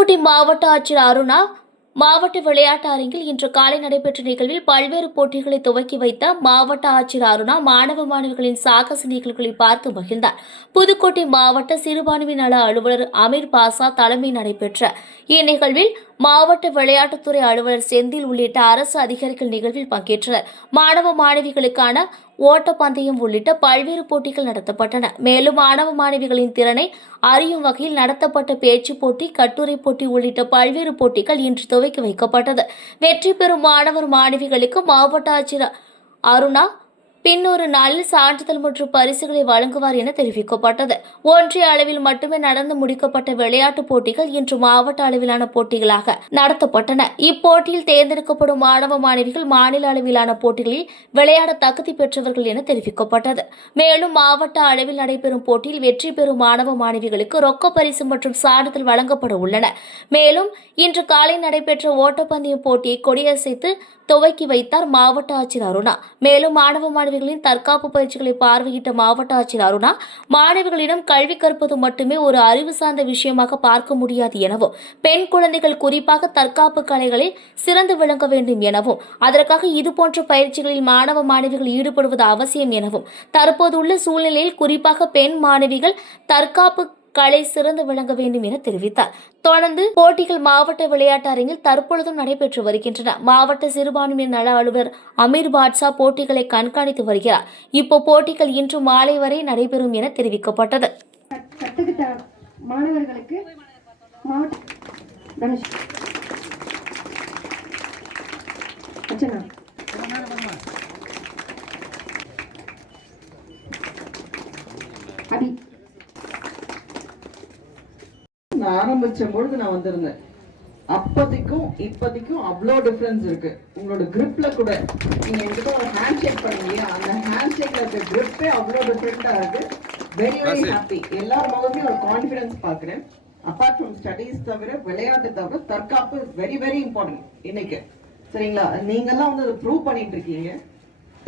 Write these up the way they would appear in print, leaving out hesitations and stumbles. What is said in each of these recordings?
புதுக்கோட்டை மாவட்ட ஆட்சியர் அருணா மாவட்ட விளையாட்டு அரங்கில் இன்று காலை நடைபெற்ற நிகழ்வில் பல்வேறு போட்டிகளை துவக்கி வைத்த மாவட்ட ஆட்சியர் அருணா மாணவர்களின் சாகச நிகழ்வுகளை பார்த்து மகிழ்ந்தார். புதுக்கோட்டை மாவட்ட சிறுபான்மை நல அலுவலர் அமீர் பாஷா தலைமை நடைபெற்ற இந்நிகழ்வில் மாவட்ட விளையாட்டுத்துறை அலுவலர் செந்தில் உள்ளிட்ட அரசு அதிகாரிகள் நிகழ்வில் பங்கேற்றனர். மாணவிகளுக்கான ஓட்டப்பந்தயம் உள்ளிட்ட பல்வேறு போட்டிகள் நடத்தப்பட்டன. மேலும் மாணவிகளின் திறனை அறியும் வகையில் நடத்தப்பட்ட பேச்சுப் போட்டி, கட்டுரை போட்டி உள்ளிட்ட பல்வேறு போட்டிகள் இன்று துவக்கி வைக்கப்பட்டது. வெற்றி பெறும் மாணவிகளுக்கு மாவட்ட ஆட்சியர் அருணா பின்னொரு நாளில் சான்றிதழ் மற்றும் பரிசுகளை வழங்குவார் என தெரிவிக்கப்பட்டது. ஒன்றிய அளவில் மட்டுமே நடந்து முடிக்கப்பட்ட விளையாட்டுப் போட்டிகள் இன்று மாவட்ட அளவிலான போட்டிகளாக நடத்தப்பட்டன. இப்போட்டியில் தேர்ந்தெடுக்கப்படும் மாணவிகள் மாநில அளவிலான போட்டிகளில் விளையாட தகுதி பெற்றவர்கள் என தெரிவிக்கப்பட்டது. மேலும் மாவட்ட அளவில் நடைபெறும் போட்டியில் வெற்றி பெறும் மாணவிகளுக்கு ரொக்க பரிசு மற்றும் சான்றிதழ் வழங்கப்பட உள்ளன. மேலும் இன்று காலை நடைபெற்ற ஓட்டப்பந்தய போட்டியை கொடியசைத்து துவக்கி வைத்தார் மாவட்ட ஆட்சியர் அருணா. மேலும் மாணவிகளின் தற்காப்பு பயிற்சிகளை பார்வையிட்ட மாவட்ட ஆட்சியர் அருணா மாணவிகளிடம் கல்வி கற்பது மட்டுமே ஒரு அறிவு சார்ந்த விஷயமாக பார்க்க முடியாது எனவும், பெண் குழந்தைகள் குறிப்பாக தற்காப்பு கலைகளில் சிறந்து விளங்க வேண்டும் எனவும், அதற்காக இதுபோன்ற பயிற்சிகளில் மாணவிகள் ஈடுபடுவது அவசியம் எனவும், தற்போதுள்ள சூழ்நிலையில் குறிப்பாக பெண் மாணவிகள் தற்காப்பு கலை சிறந்து விளங்க வேண்டும் என தெரிவித்தார். தொடர்ந்து போட்டிகள் மாவட்ட விளையாட்டு அரங்கில் தற்பொழுதும் நடைபெற்று வருகின்றன. மாவட்ட சிறுபான்மை நல அலுவலர் அமீர் பாட்ஷா போட்டிகளை கண்காணித்து வருகிறார். இப்போ போட்டிகள் இன்று மாலை வரை நடைபெறும் என தெரிவிக்கப்பட்டது. மாணவர்களுக்கு ஆரம்பிச்ச பொழுது நான் வந்திருந்தேன். அப்போதைக்கும் இப்போதைக்கும் அவ்வளோ டிஃபரன்ஸ் இருக்கு. உங்களோட கிரிப்ல கூட நீங்க என்கிட்ட ஒரு ஹேண்ட் ஷேக் பண்ணீங்க, அந்த ஹேண்ட் ஷேக்ல இருக்க கிரிப்பே அவ்வளோ டிஃபரெண்டா இருக்கு. Very very happy. எல்லார் முகமே ஒரு கான்ஃபிடன்ஸ் பாக்குறேன். அப்பார்ட் ஃப்ரம் ஸ்டடீஸ் தவிர, விளையாட்டு தவிர, தற்காப்பு இஸ் வெரி வெரி இம்பார்ட்டன்ட் இன்னைக்கு. சரிங்களா? நீங்கெல்லாம் வந்து அதை ப்ரூவ் பண்ணிட்டு இருக்கீங்க.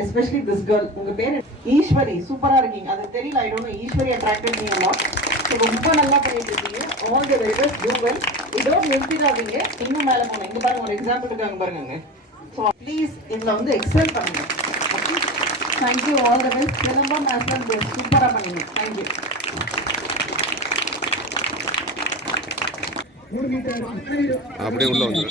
எஸ்பெஷலி திஸ் கேர்ள், உங்க பேர் ஈஸ்வரி, சூப்பரா இருக்கீங்க. அது தெரியல, I don't know, Eswari attracted me a lot. ரொம்ப நல்லா பண்ணிட்டு இருக்கீங்க. All the very best, to well. இதோட நிறுத்திடாதீங்க, இன்னும் மேல போங்க. இங்க பாருங்க, ஒரு எக்ஸாம்பிள் இருக்காங்க பாருங்க. ஸோ ப்ளீஸ் இதுல வந்து எக்ஸல் பண்ணுங்க. Thank you, all the best. Silambam national சூப்பரா பண்ணுங்க. தேங்க்யூ. அப்படியே உள்ள வந்து